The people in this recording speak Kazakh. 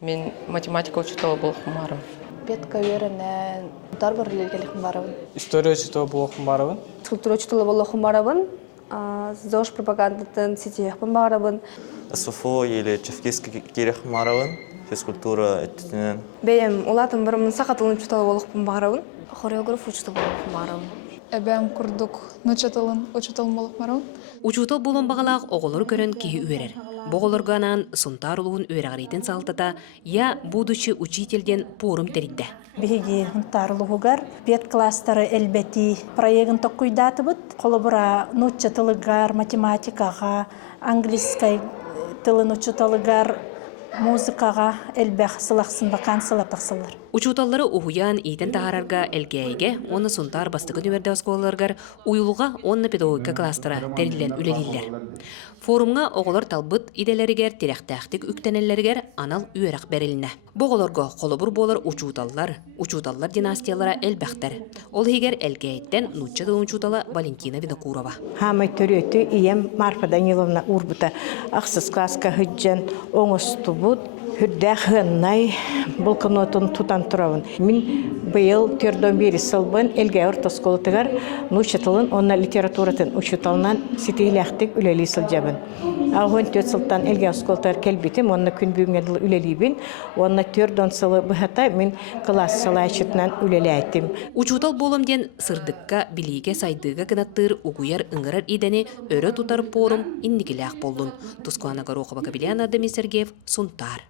Мен математика учителя был хумаров. Петка веренен дарбар лилгелих барабын. История учителя был хумаровын. Скульптура учителя боллохун барабын. ЗОЖ пропагандатын сетияхпын барабын. СФО или Чевкийский кирих маравын, физкультура эттинен. Бейем улатын бірімін сақатылын учителя боллохпын барабын. Хореограф учителя боллохун барабын. Эбэм курдук нучатылын учуталын болуп марабын. Учутал болон бағалақ оғылыр көрін кеге үйерер. Боғылырғанан сұнтар ұлығын үйрағыретін салтата, я будучи учительден порым теридді. Биһиги хунтарлугугар пет класстары элбети проектын токуйдатыбыт. Колобура нучатылыгар, математикага, английской тылын учуталыгар, музыкага элбэх сылақсын бакан сылапақсылар. Учуталлары уһуян ийтен тахарарга элгейге, оны сұнтар бастығы нөмерді осколаларгар, уйылуға онны педагогика кластара терилен үлелилер. Форумға оғылар талбыт иделерігер, теректәқтік үктенелерігер анал үйерақ бәріліне. Боғыларға қолыбыр болар учуталлар династиялара әлбәқтер. Ол егер әлгейттен нуччады учутала Валентина Винокурова. Хамай төрөтү ием Марфа Даниловна урбута ақсыз класска хүджен оңыстубут. Хүрдәк хыннай бұл қынотын тутан тұрауын. Мен бұйыл түрден бері сылбын әлге орта сколытығар нұшытылын, онна литературатын ұшыталынан сетейләқтік үлелі сылжабын. Ағын төт сылтан әлге сколытығар кәлбетім, онна күн бүйіңеділ үлелейбін. Онна түрден сылы бұхата мен класс сылайшытынан үлелі әйттім. Учутал болымден сырдыққа білейге сайдыға кынаттыр угуяр ыңғырар идені өрі тұтар порум иннекілі ақ болдың. Тускуана Горохова, Капелляна, Демис Сергеев, Сунтар.